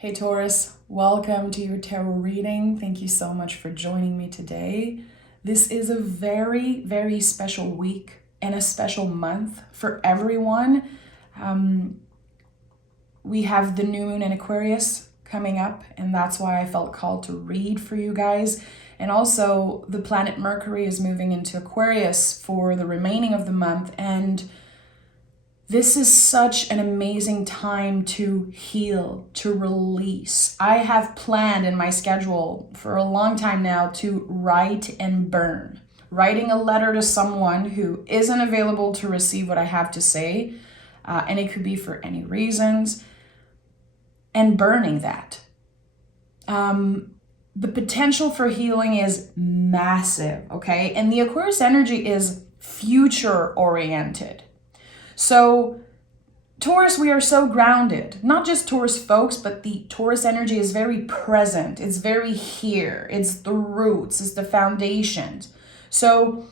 Hey Taurus, welcome to your tarot reading. Thank you so much for joining me today. This is a very, very special week and a special month for everyone. We have the new moon in Aquarius coming up, and that's why I felt called to read for you guys. And also, the planet Mercury is moving into Aquarius for the remaining of the month, and this is such an amazing time to heal, to release. I have planned in my schedule for a long time now to write and burn. Writing a letter to someone who isn't available to receive what I have to say, and it could be for any reasons, and burning that. The potential for healing is massive, okay? And the Aquarius energy is future oriented. So Taurus, we are so grounded. Not just Taurus folks, but the Taurus energy is very present. It's very here. It's the roots. It's the foundations. So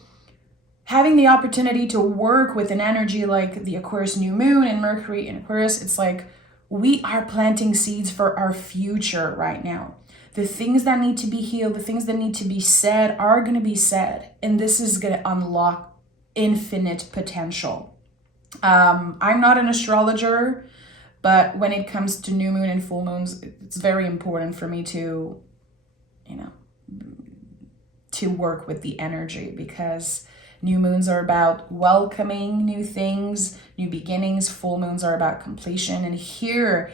having the opportunity to work with an energy like the Aquarius new moon and Mercury in Aquarius, it's like we are planting seeds for our future right now. The things that need to be healed, the things that need to be said are going to be said. And this is going to unlock infinite potential. I'm not an astrologer, but when it comes to new moon and full moons, it's very important for me to work with the energy, because new moons are about welcoming new things, new beginnings. Full moons are about completion. And here,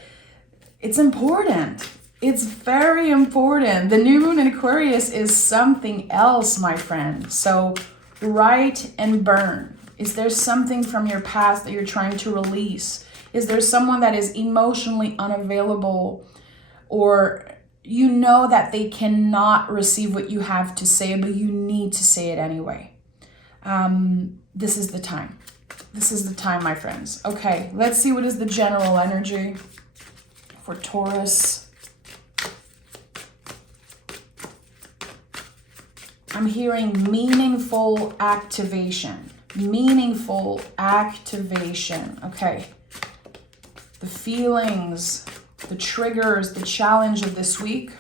it's important. It's very important. The new moon in Aquarius is something else, my friend. So write and burn. Is there something from your past that you're trying to release? Is there someone that is emotionally unavailable, or you know that they cannot receive what you have to say, but you need to say it anyway? This is the time. This is the time, my friends. Okay, let's see what is the general energy for Taurus. I'm hearing meaningful activation. Meaningful activation. Okay. The feelings, the triggers, the challenge of this week,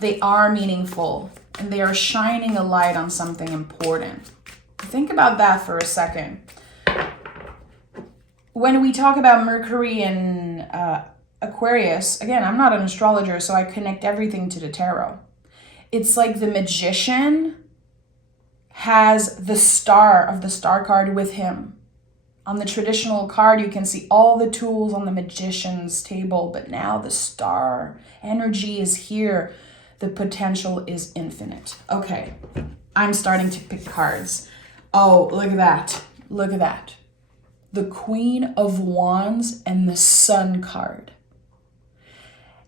they are meaningful and they are shining a light on something important. Think about that for a second. When we talk about Mercury and Aquarius, again, I'm not an astrologer, so I connect everything to the tarot. It's like the magician has the star of the star card with him. On the traditional card, you can see all the tools on the magician's table, but now the star energy is here. The potential is infinite. Okay, I'm starting to pick cards. Oh, look at that. Look at that. The Queen of Wands and the Sun card.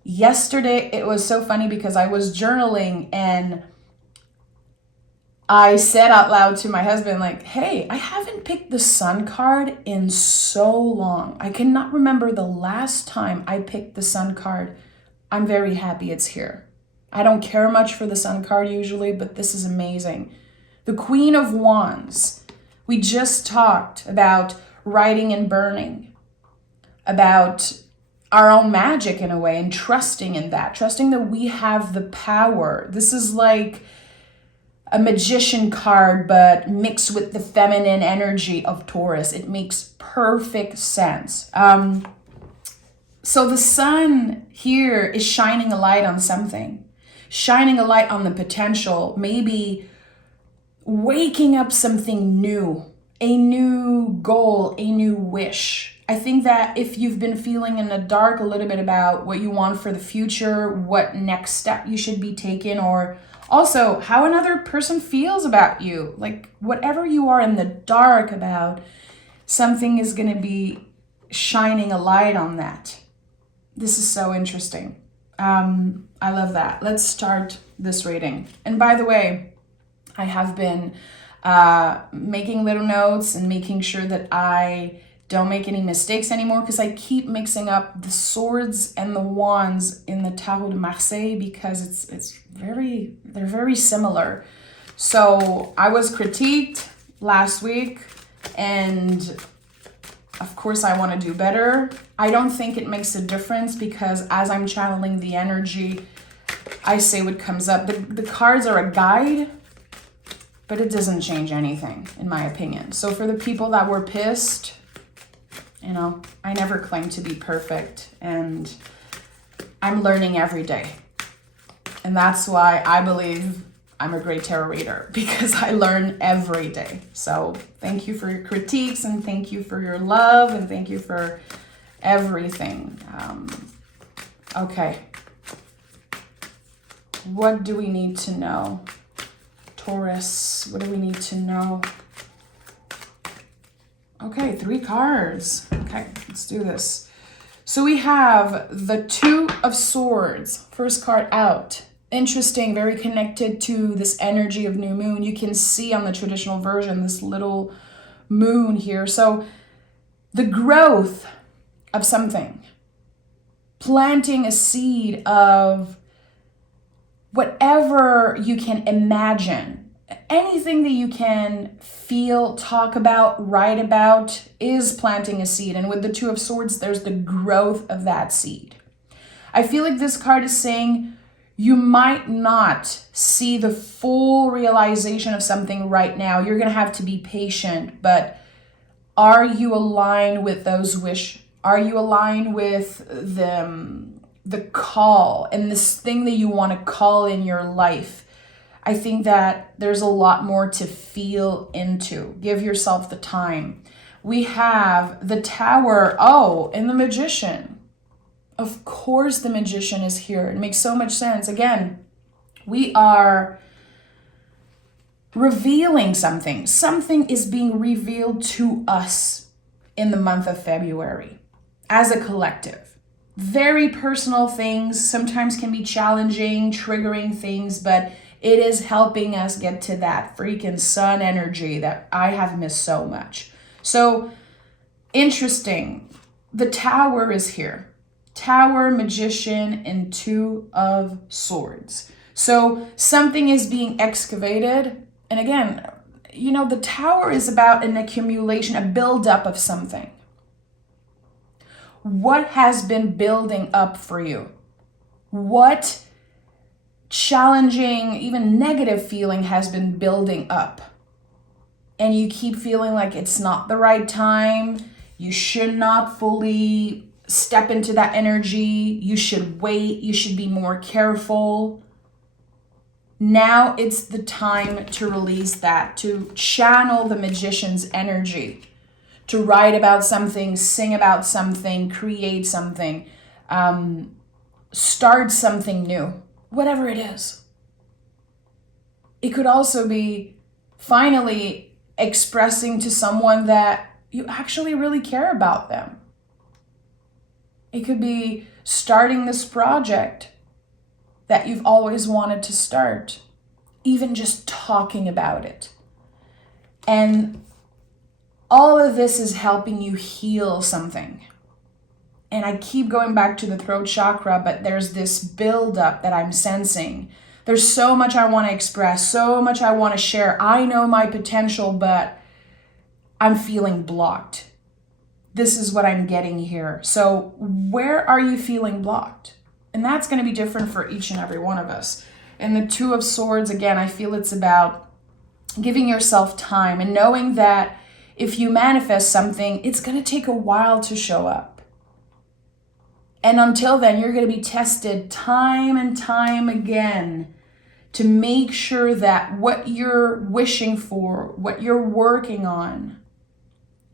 Yesterday, it was so funny because I was journaling and I said out loud to my husband, like, hey, I haven't picked the Sun card in so long. I cannot remember the last time I picked the Sun card. I'm very happy it's here. I don't care much for the Sun card usually, but this is amazing. The Queen of Wands. We just talked about writing and burning, about our own magic in a way, and trusting in that, trusting that we have the power. This is like a magician card, but mixed with the feminine energy of Taurus. It makes perfect sense. So the sun here is shining a light on something, shining a light on the potential, maybe waking up something new, a new goal, a new wish. I think that if you've been feeling in the dark a little bit about what you want for the future, what next step you should be taking, or also how another person feels about you, like whatever you are in the dark about, something is going to be shining a light on that. This is so interesting. I love that. Let's start this reading. And by the way, I have been making little notes and making sure that I don't make any mistakes anymore, because I keep mixing up the swords and the wands in the Tarot de Marseille because they're very similar. So I was critiqued last week, and Of course, I want to do better. I don't think it makes a difference because as I'm channeling the energy, I say what comes up. The cards are a guide, but it doesn't change anything, in my opinion. So for the people that were pissed, you know, I never claim to be perfect, and I'm learning every day. And that's why I believe I'm a great tarot reader, because I learn every day. So thank you for your critiques, and thank you for your love, and thank you for everything. Okay. What do we need to know? Taurus, what do we need to know? Okay, 3 cards. Okay, let's do this. So we have the 2 of Swords, first card out. Interesting, very connected to this energy of new moon. You can see on the traditional version this little moon here. So the growth of something, planting a seed of whatever you can imagine, anything that you can feel, talk about, write about is planting a seed. And with the 2 of Swords, there's the growth of that seed. I feel like this card is saying you might not see the full realization of something right now. You're going to have to be patient, but are you aligned with those wishes? Are you aligned with the call and this thing that you want to call in your life? I think that there's a lot more to feel into. Give yourself the time. We have the Tower, and the Magician. Of course the Magician is here. It makes so much sense. Again, we are revealing something. Something is being revealed to us in the month of February as a collective. Very personal things, sometimes can be challenging, triggering things, but it is helping us get to that freaking sun energy that I have missed so much. So interesting. The Tower is here. Tower, Magician, and 2 of Swords. So something is being excavated. And again, you know, the Tower is about an accumulation, a buildup of something. What has been building up for you? What challenging, even negative feeling has been building up? And you keep feeling like it's not the right time. You should not fully step into that energy. You should wait. You should be more careful. Now it's the time to release that, to channel the Magician's energy, to write about something, sing about something, create something, start something new, whatever it is. It could also be finally expressing to someone that you actually really care about them. It could be starting this project that you've always wanted to start, even just talking about it. And all of this is helping you heal something. And I keep going back to the throat chakra, but there's this buildup that I'm sensing. There's so much I want to express, so much I want to share. I know my potential, but I'm feeling blocked. This is what I'm getting here. So where are you feeling blocked? And that's going to be different for each and every one of us. And the 2 of Swords, again, I feel it's about giving yourself time and knowing that if you manifest something, it's going to take a while to show up. And until then, you're going to be tested time and time again to make sure that what you're wishing for, what you're working on,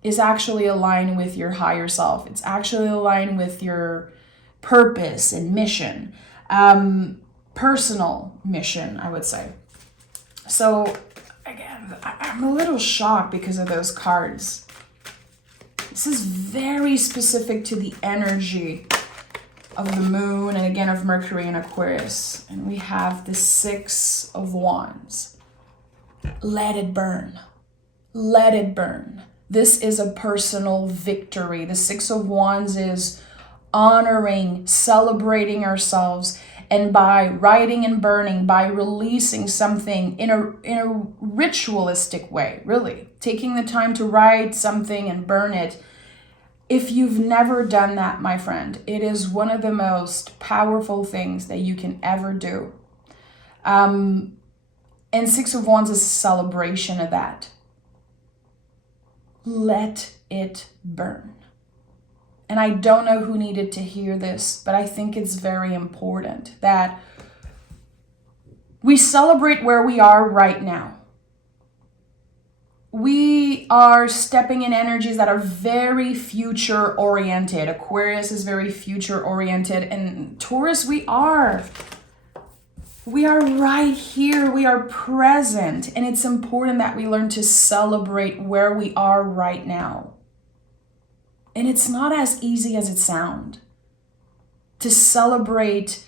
is actually aligned with your higher self. It's actually aligned with your purpose and mission, personal mission, I would say. So again, I'm a little shocked because of those cards. This is very specific to the energy of the moon and again of Mercury and Aquarius. And we have the 6 of Wands. Let it burn. Let it burn. This is a personal victory. The 6 of Wands is honoring, celebrating ourselves, and by writing and burning, by releasing something in a ritualistic way, really, taking the time to write something and burn it, If you've never done that, my friend, it is one of the most powerful things that you can ever do. And Six of Wands is a celebration of that. Let it burn. And I don't know who needed to hear this, but I think it's very important that we celebrate where we are right now. We are stepping in energies that are very future oriented. Aquarius is very future oriented, and Taurus, we are right here. We are present, and it's important that we learn to celebrate where we are right now. And it's not as easy as it sounds to celebrate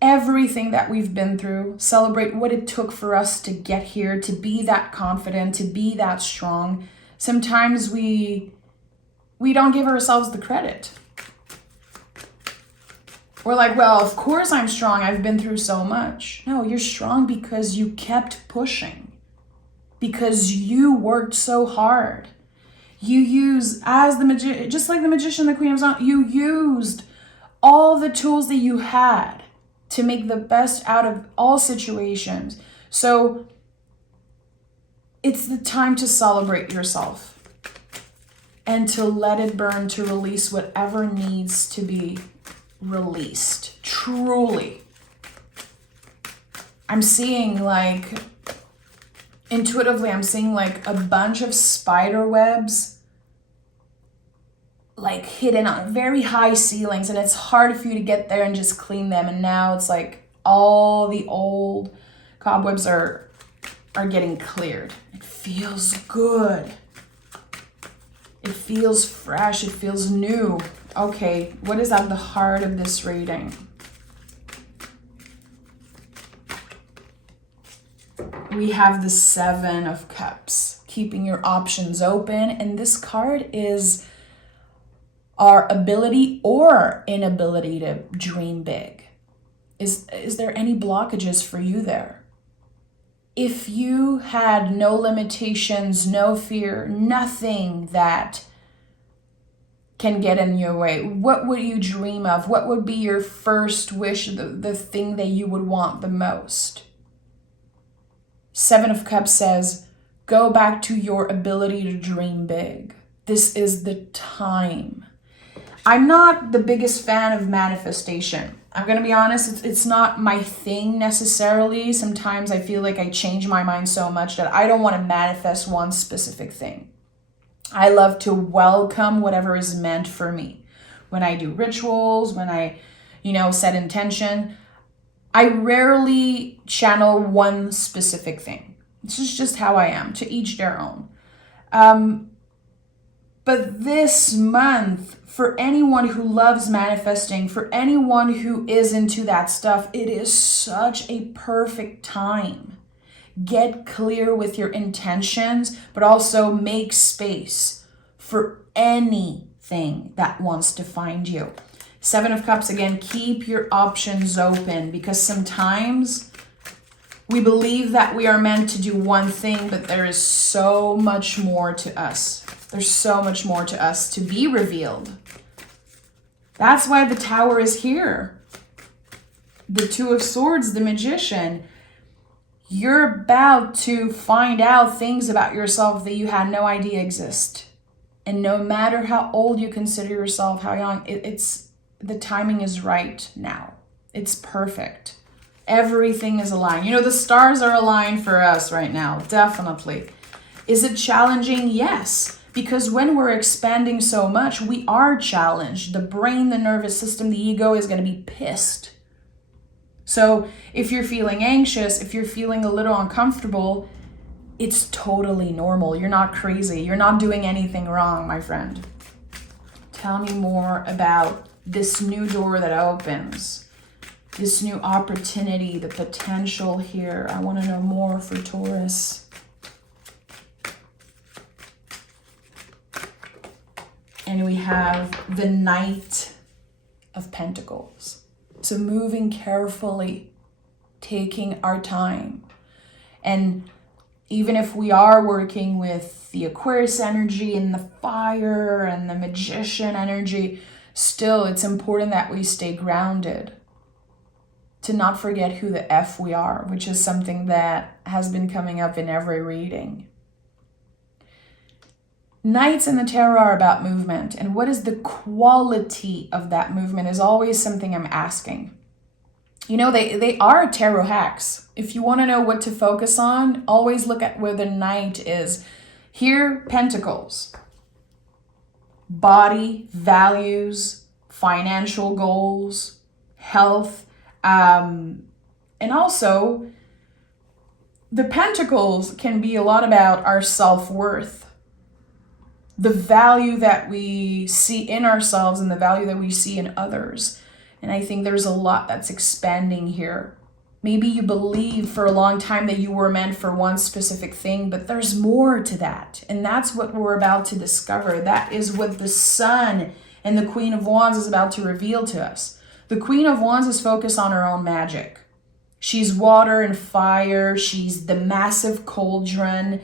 everything that we've been through, celebrate what it took for us to get here, to be that confident, to be that strong. Sometimes we don't give ourselves the credit. We're like, well, of course I'm strong. I've been through so much. No, you're strong because you kept pushing, because you worked so hard. You use, just like the magician, the Queen of Wands, you used all the tools that you had to make the best out of all situations. So it's the time to celebrate yourself and to let it burn, to release whatever needs to be released. Truly. I'm seeing intuitively, I'm seeing a bunch of spider webs hidden on very high ceilings, and it's hard for you to get there and just clean them. And now it's all the old cobwebs are getting cleared. It feels good. It feels fresh. It feels new. Okay, what is at the heart of this reading? We have the Seven of Cups, keeping your options open. And this card is our ability or inability to dream big. Is there any blockages for you there? If you had no limitations, no fear, nothing that can get in your way, what would you dream of? What would be your first wish, the thing that you would want the most? Seven of Cups says, go back to your ability to dream big. This is the time. I'm not the biggest fan of manifestation. I'm going to be honest, it's not my thing necessarily. Sometimes I feel like I change my mind so much that I don't want to manifest one specific thing. I love to welcome whatever is meant for me. When I do rituals, when I, set intention, I rarely channel one specific thing. This is just how I am, to each their own. But this month, for anyone who loves manifesting, for anyone who is into that stuff, it is such a perfect time. Get clear with your intentions, but also make space for anything that wants to find you. Seven of Cups, again, keep your options open, because sometimes we believe that we are meant to do one thing, but there is so much more to us. There's so much more to us to be revealed. That's why the Tower is here. The Two of Swords, the Magician. You're about to find out things about yourself that you had no idea exist. And no matter how old you consider yourself, how young, the timing is right now. It's perfect. Everything is aligned. The stars are aligned for us right now, definitely. Is it challenging? Yes. Because when we're expanding so much, we are challenged. The brain, the nervous system, the ego is going to be pissed. So if you're feeling anxious, if you're feeling a little uncomfortable, it's totally normal. You're not crazy. You're not doing anything wrong, my friend. Tell me more about this new door that opens, this new opportunity, the potential here. I want to know more for Taurus. And we have the Knight of Pentacles. So moving carefully, taking our time. And Even if we are working with the Aquarius energy and the fire and the magician energy, still it's important that we stay grounded. To not forget who the F we are, which is something that has been coming up in every reading. Knights in the tarot are about movement, and what is the quality of that movement is always something I'm asking. You know, they are tarot hacks. If you want to know what to focus on, always look at where the knight is. Here, pentacles. Body, values, financial goals, health, and also the pentacles can be a lot about our self-worth. The value that we see in ourselves and the value that we see in others. And I think there's a lot that's expanding here. Maybe you believed for a long time that you were meant for one specific thing, but there's more to that. And that's what we're about to discover. That is what the Sun and the Queen of Wands is about to reveal to us. The Queen of Wands is focused on her own magic. She's water and fire. She's the massive cauldron.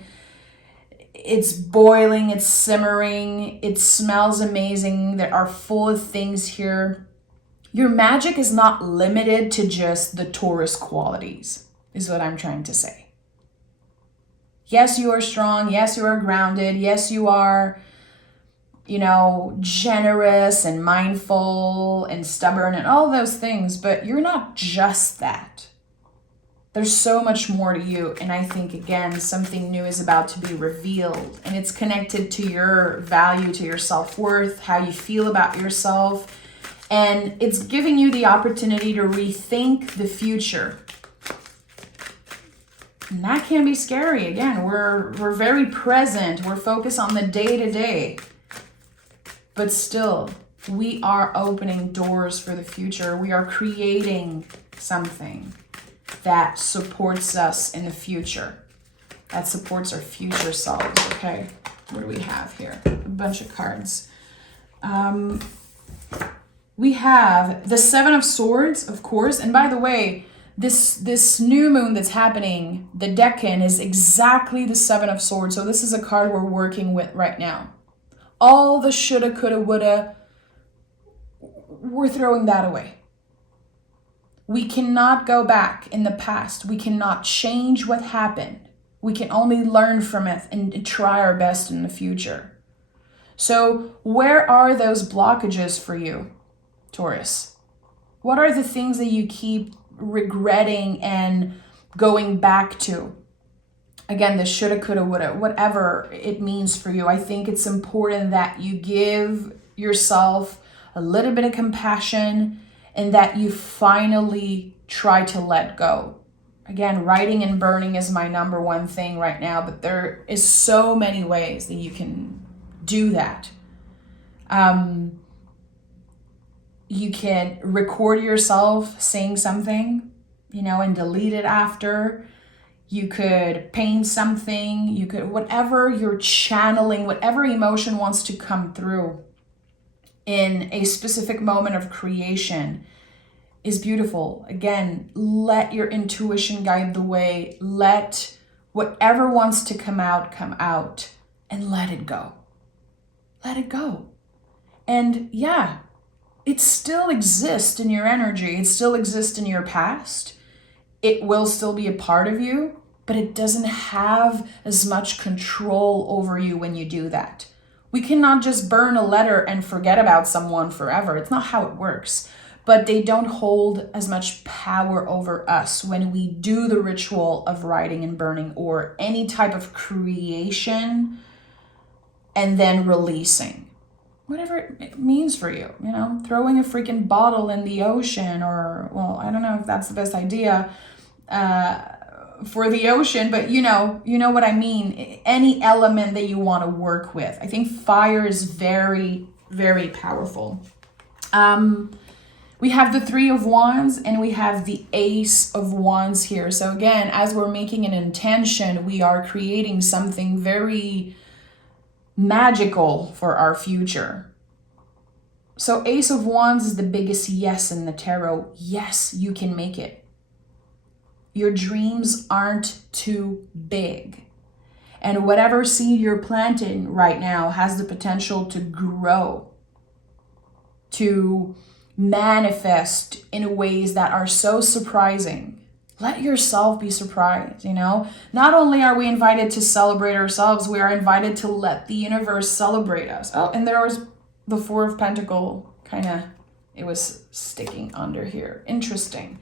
It's boiling, it's simmering, it smells amazing. There are full of things here. Your magic is not limited to just the Taurus qualities, is what I'm trying to say. Yes, you are strong. Yes, you are grounded. Yes, you are, generous and mindful and stubborn and all those things, but you're not just that. There's so much more to you. And I think, again, something new is about to be revealed. And it's connected to your value, to your self-worth, how you feel about yourself. And it's giving you the opportunity to rethink the future. And that can be scary. Again, we're very present. We're focused on the day-to-day. But still, we are opening doors for the future. We are creating something that supports us in the future, that supports our future selves. Okay, what do we have here? A bunch of cards. We have the Seven of Swords, of course. And by the way, this new moon that's happening, the Decan, is exactly the Seven of Swords. So this is a card we're working with right now. All the shoulda, coulda, woulda, we're throwing that away. We cannot go back in the past. We cannot change what happened. We can only learn from it and try our best in the future. So where are those blockages for you, Taurus? What are the things that you keep regretting and going back to? Again, the shoulda, coulda, woulda, whatever it means for you. I think it's important that you give yourself a little bit of compassion and that you finally try to let go. Again, writing and burning is my number one thing right now, but there is so many ways that you can do that. You can record yourself saying something, and delete it after. You could paint something. You could, whatever you're channeling, whatever emotion wants to come through in a specific moment of creation is beautiful. Again, let your intuition guide the way. Let whatever wants to come out, and let it go. Let it go. And yeah, it still exists in your energy. It still exists in your past. It will still be a part of you, but it doesn't have as much control over you when you do that. We cannot just burn a letter and forget about someone forever. It's not how it works. But they don't hold as much power over us when we do the ritual of writing and burning or any type of creation and then releasing. Whatever it means for you, throwing a freaking bottle in the ocean, or, well, I don't know if that's the best idea for the ocean, but you know what I mean. Any element that you want to work with. I think fire is very, very powerful. We have the Three of Wands and we have the Ace of Wands here. So again, as we're making an intention, we are creating something very magical for our future. So Ace of Wands is the biggest yes in the tarot. Yes, you can make it. Your dreams aren't too big. And whatever seed you're planting right now has the potential to grow, to manifest in ways that are so surprising. Let yourself be surprised, Not only are we invited to celebrate ourselves, we are invited to let the universe celebrate us. Oh, and there was the Four of Pentacles, it was sticking under here. Interesting.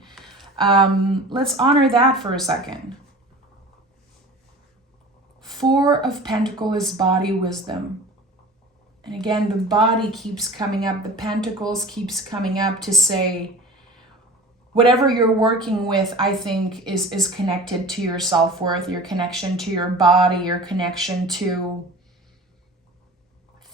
Let's honor that for a second. Four of Pentacles is body wisdom. And again, the body keeps coming up. The Pentacles keeps coming up to say, whatever you're working with, I think, is connected to your self-worth, your connection to your body, your connection to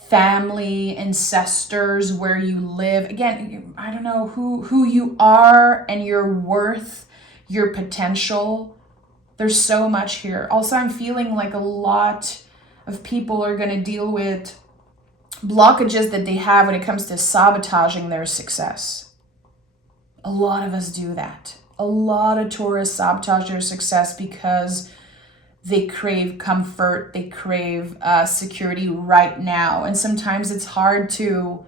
family, ancestors, where you live. Again, I don't know who you are and your worth, your potential. There's so much here. Also, I'm feeling like a lot of people are going to deal with blockages that they have when it comes to sabotaging their success. A lot of us do that. A lot of Taurus sabotage their success because they crave comfort, they crave security right now. And sometimes it's hard to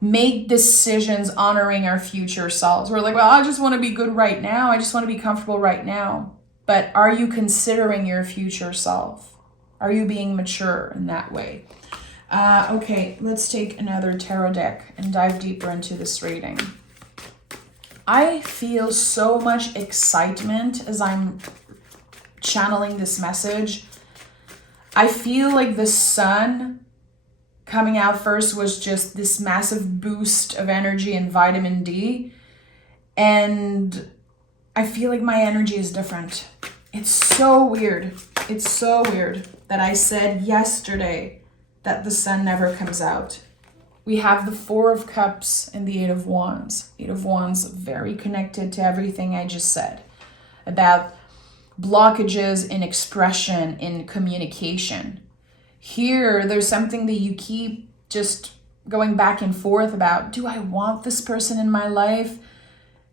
make decisions honoring our future selves. We're like, well, I just want to be good right now. I just want to be comfortable right now. But are you considering your future self? Are you being mature in that way? Okay, let's take another tarot deck and dive deeper into this reading. I feel so much excitement as I'm channeling this message. I feel like the sun coming out first was just this massive boost of energy and vitamin D. And I feel like my energy is different. It's so weird. It's so weird that I said yesterday that the sun never comes out. We have the Four of Cups and the Eight of Wands. Eight of Wands, very connected to everything I just said about blockages in expression, in communication. Here, there's something that you keep just going back and forth about. Do I want this person in my life?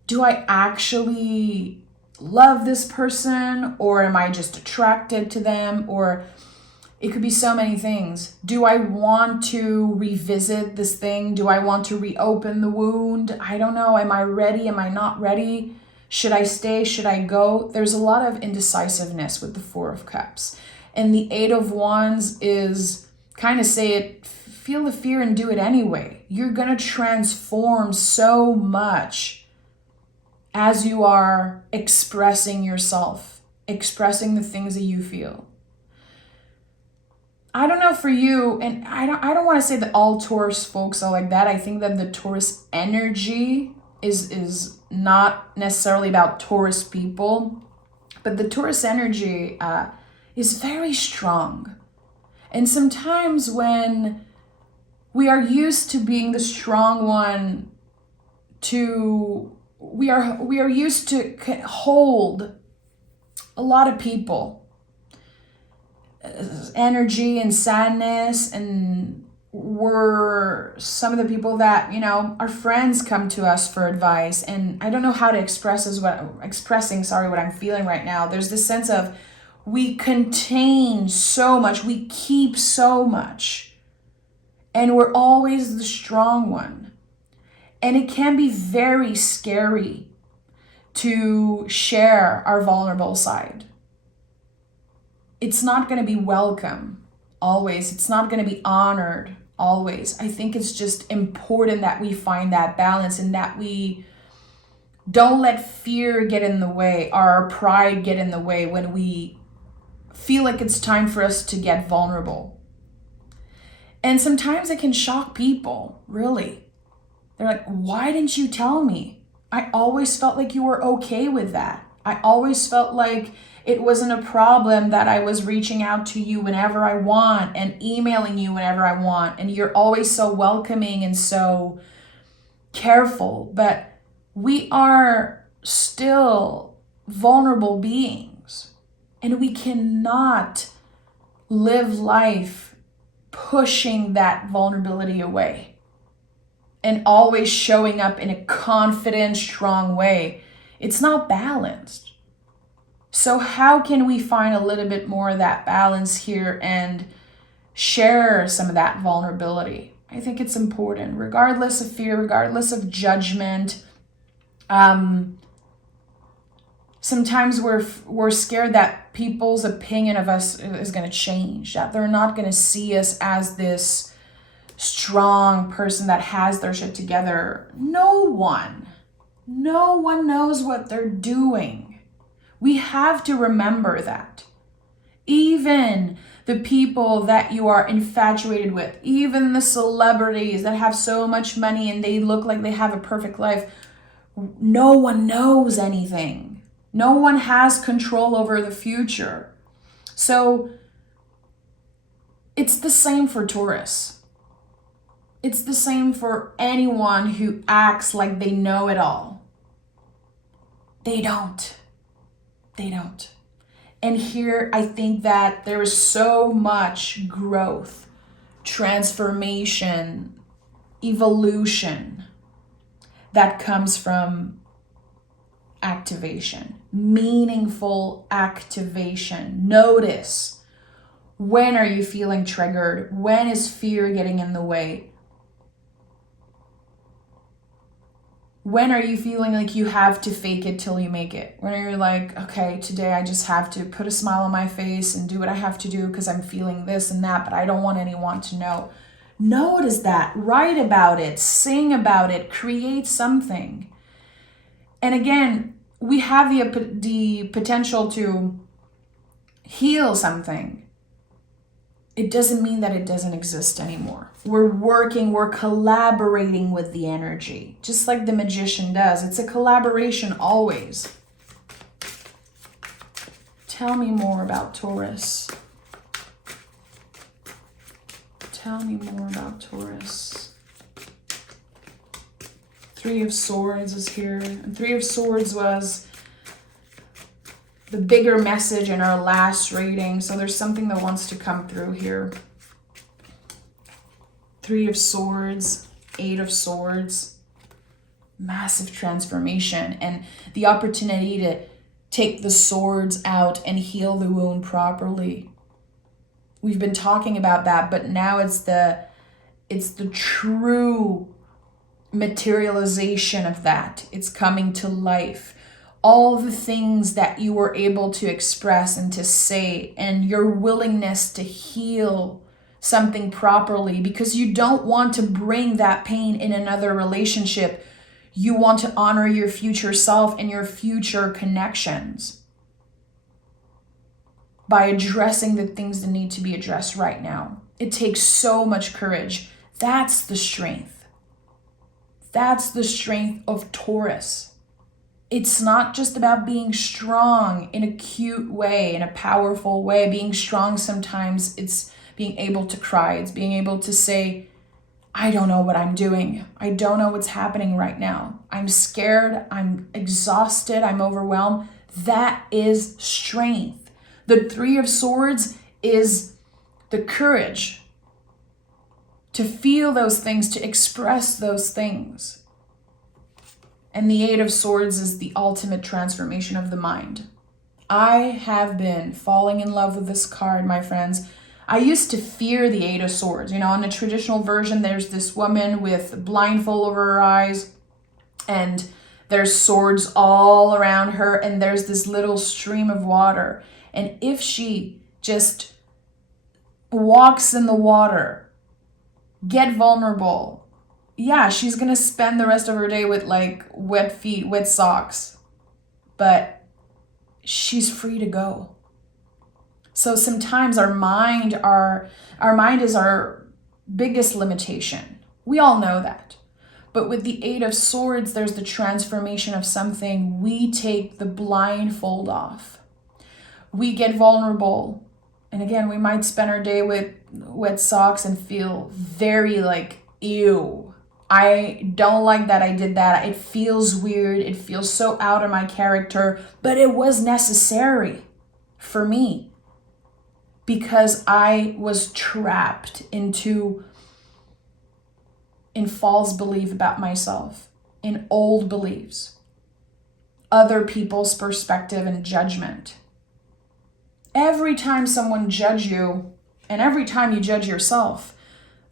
Do I actually love this person? Or am I just attracted to them? Or it could be so many things. Do I want to revisit this thing? Do I want to reopen the wound? I don't know. Am I ready? Am I not ready? Should I stay? Should I go? There's a lot of indecisiveness with the Four of Cups. And the Eight of Wands is say it, feel the fear and do it anyway. You're going to transform so much as you are expressing yourself, expressing the things that you feel. I don't know for you, and I don't want to say that all Taurus folks are like that. I think that the Taurus energy is not necessarily about Taurus people, but the Taurus energy is very strong. And sometimes when we are used to being the strong one, we are used to hold a lot of people. Energy and sadness, and we're some of the people that our friends come to us for advice, and I don't know how to express what I'm feeling right now. There's this sense of we contain so much, we keep so much, and we're always the strong one, and it can be very scary to share our vulnerable side. It's not going to be welcome always. It's not going to be honored always. I think it's just important that we find that balance and that we don't let fear get in the way, our pride get in the way when we feel like it's time for us to get vulnerable. And sometimes it can shock people, really. They're like, why didn't you tell me? I always felt like you were okay with that. I always felt like it wasn't a problem that I was reaching out to you whenever I want and emailing you whenever I want. And you're always so welcoming and so careful. But we are still vulnerable beings. And we cannot live life pushing that vulnerability away and always showing up in a confident, strong way. It's not balanced. So how can we find a little bit more of that balance here and share some of that vulnerability? I think it's important, regardless of fear, regardless of judgment. Sometimes we're scared that people's opinion of us is going to change, that they're not going to see us as this strong person that has their shit together. No one knows what they're doing. We have to remember that. Even the people that you are infatuated with, even the celebrities that have so much money and they look like they have a perfect life, no one knows anything. No one has control over the future. So it's the same for Taurus. It's the same for anyone who acts like they know it all. They don't. They don't. And here I think that there is so much growth, transformation, evolution that comes from activation, meaningful activation. Notice, when are you feeling triggered? When is fear getting in the way? When are you feeling like you have to fake it till you make it? When are you like, okay, today I just have to put a smile on my face and do what I have to do because I'm feeling this and that, but I don't want anyone to know. Notice that, write about it, sing about it, create something. And again, we have the potential to heal something. It doesn't mean that it doesn't exist anymore. We're collaborating with the energy, just like the magician does. It's a collaboration always. Tell me more about Taurus. Tell me more about Taurus. Three of Swords is here. And Three of Swords was the bigger message in our last reading. So there's something that wants to come through here. Three of Swords, Eight of Swords. Massive transformation and the opportunity to take the swords out and heal the wound properly. We've been talking about that, but now it's the true materialization of that. It's coming to life. All the things that you were able to express and to say, and your willingness to heal something properly, because you don't want to bring that pain in another relationship. You want to honor your future self and your future connections by addressing the things that need to be addressed right now. It takes so much courage. That's the strength. That's the strength of Taurus. It's not just about being strong in a cute way, in a powerful way. Being strong sometimes it's being able to cry. It's being able to say, I don't know what I'm doing. I don't know what's happening right now. I'm scared. I'm exhausted. I'm overwhelmed. That is strength. The Three of Swords is the courage to feel those things, to express those things. And the Eight of Swords is the ultimate transformation of the mind. I have been falling in love with this card, my friends. I used to fear the Eight of Swords. You know, in the traditional version, there's this woman with a blindfold over her eyes, and there's swords all around her, and there's this little stream of water. And if she just walks in the water, get vulnerable, yeah, she's going to spend the rest of her day with like wet feet, wet socks, but she's free to go. So sometimes our mind is our biggest limitation. We all know that. But with the Eight of Swords, there's the transformation of something. We take the blindfold off. We get vulnerable. And again, we might spend our day with wet socks and feel very like, ew. I don't like that I did that. It feels weird. It feels so out of my character, but it was necessary for me because I was trapped in false belief about myself, in old beliefs, other people's perspective and judgment. Every time someone judges you, and every time you judge yourself,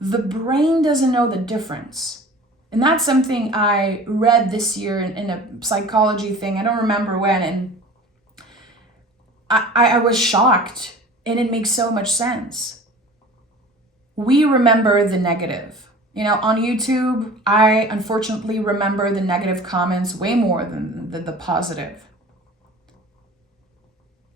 the brain doesn't know the difference. And that's something I read this year in a psychology thing. I don't remember when, and I was shocked, and it makes so much sense. We remember the negative. You know, on YouTube, I unfortunately remember the negative comments way more than the positive.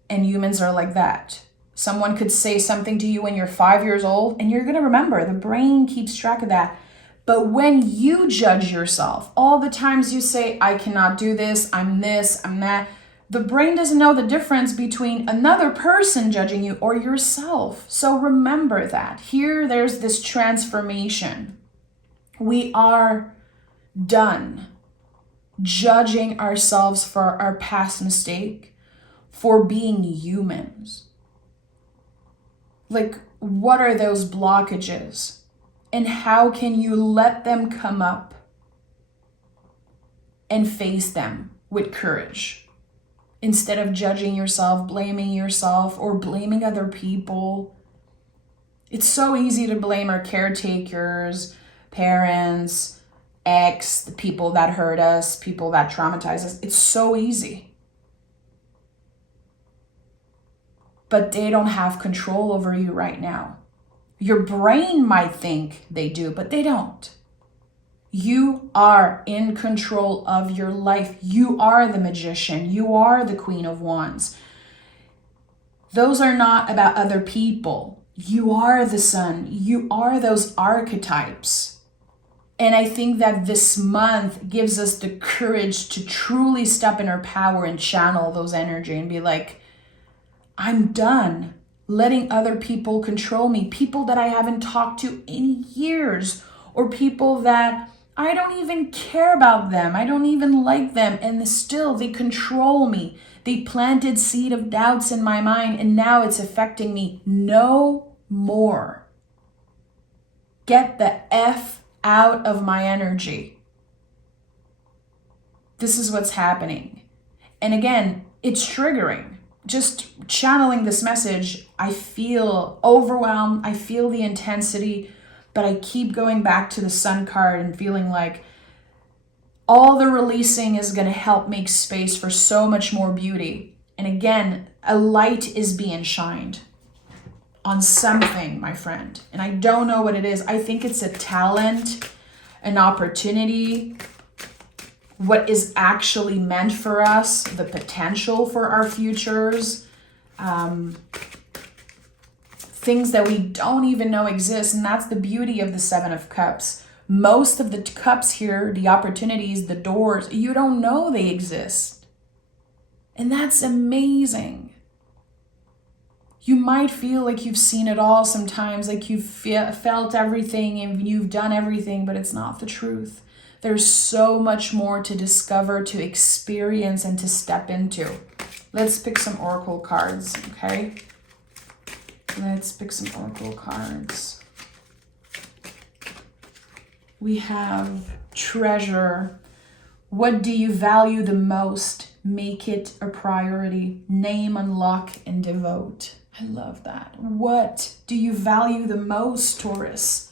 And humans are like that. Someone could say something to you when you're 5 years old, and you're going to remember. The brain keeps track of that. But when you judge yourself, all the times you say, I cannot do this, I'm that, the brain doesn't know the difference between another person judging you or yourself. So remember that. Here, there's this transformation. We are done judging ourselves for our past mistake, for being humans. Like, what are those blockages? And how can you let them come up and face them with courage? Instead of judging yourself, blaming yourself, or blaming other people. It's so easy to blame our caretakers, parents, ex, the people that hurt us, people that traumatize us. It's so easy. But they don't have control over you right now. Your brain might think they do, but they don't. You are in control of your life. You are the magician. You are the Queen of Wands. Those are not about other people. You are the sun. You are those archetypes. And I think that this month gives us the courage to truly step in our power and channel those energy and be like, I'm done letting other people control me. People that I haven't talked to in years, or people that I don't even care about them. I don't even like them. And still they control me. They planted seed of doubts in my mind, and now it's affecting me. No more. Get the F out of my energy. This is what's happening. And again, it's triggering. Just channeling this message, I feel overwhelmed. I feel the intensity. But I keep going back to the sun card and feeling like all the releasing is going to help make space for so much more beauty. And again, a light is being shined on something, my friend. And I don't know what it is. I think it's a talent, an opportunity, what is actually meant for us, the potential for our futures. Things that we don't even know exist. And that's the beauty of the Seven of Cups. Most of the cups here, the opportunities, the doors, you don't know they exist. And that's amazing. You might feel like you've seen it all sometimes, like you've felt everything and you've done everything, but it's not the truth. There's so much more to discover, to experience, and to step into. Let's pick some oracle cards, okay? Let's pick some oracle cards. We have treasure. What do you value the most? Make it a priority. Name, unlock, and devote. I love that. What do you value the most, Taurus?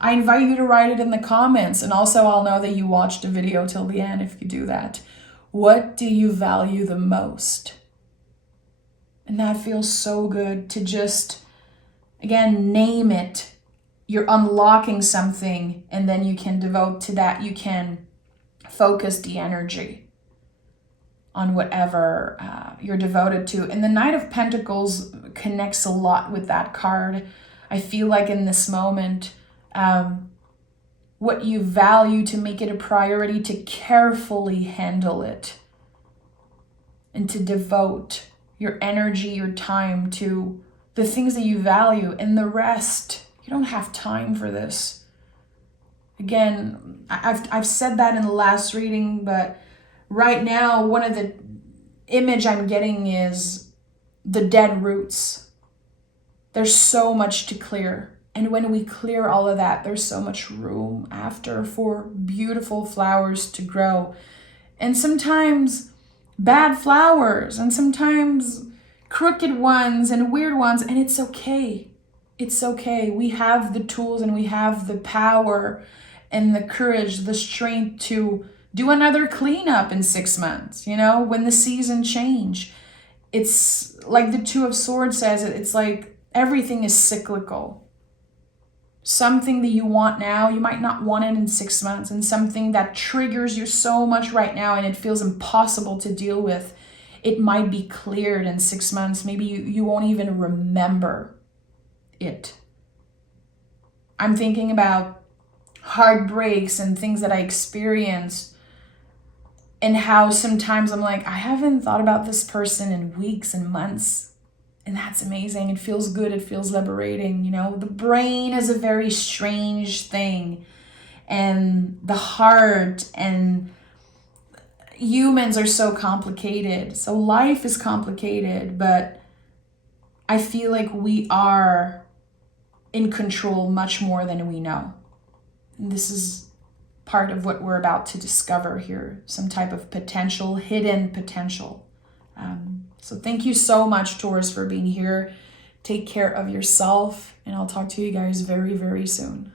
I invite you to write it in the comments. And also I'll know that you watched the video till the end if you do that. What do you value the most? And that feels so good to just, again, name it. You're unlocking something, and then you can devote to that. You can focus the energy on whatever you're devoted to. And the Knight of Pentacles connects a lot with that card. I feel like in this moment, what you value, to make it a priority, to carefully handle it, and to devote your energy, your time to the things that you value, and the rest, you don't have time for this. Again, I've said that in the last reading, but right now, one of the image I'm getting is the dead roots. There's so much to clear. And when we clear all of that, there's so much room after for beautiful flowers to grow. And sometimes bad flowers, and sometimes crooked ones and weird ones, and it's okay. It's okay. We have the tools and we have the power and the courage, the strength to do another cleanup in 6 months, you know, when the season change. It's like the Two of Swords says, it's like everything is cyclical. Something that you want now, you might not want it in 6 months, and something that triggers you so much right now and it feels impossible to deal with, it might be cleared in 6 months. Maybe you won't even remember it. I'm thinking about heartbreaks and things that I experienced, and how sometimes I'm like, I haven't thought about this person in weeks and months. And that's amazing. It feels good. It feels liberating. You know, the brain is a very strange thing. And the heart and humans are so complicated. So life is complicated, but I feel like we are in control much more than we know. And this is part of what we're about to discover here, some type of potential, hidden potential. So thank you so much, Taurus, for being here. Take care of yourself, and I'll talk to you guys very, very soon.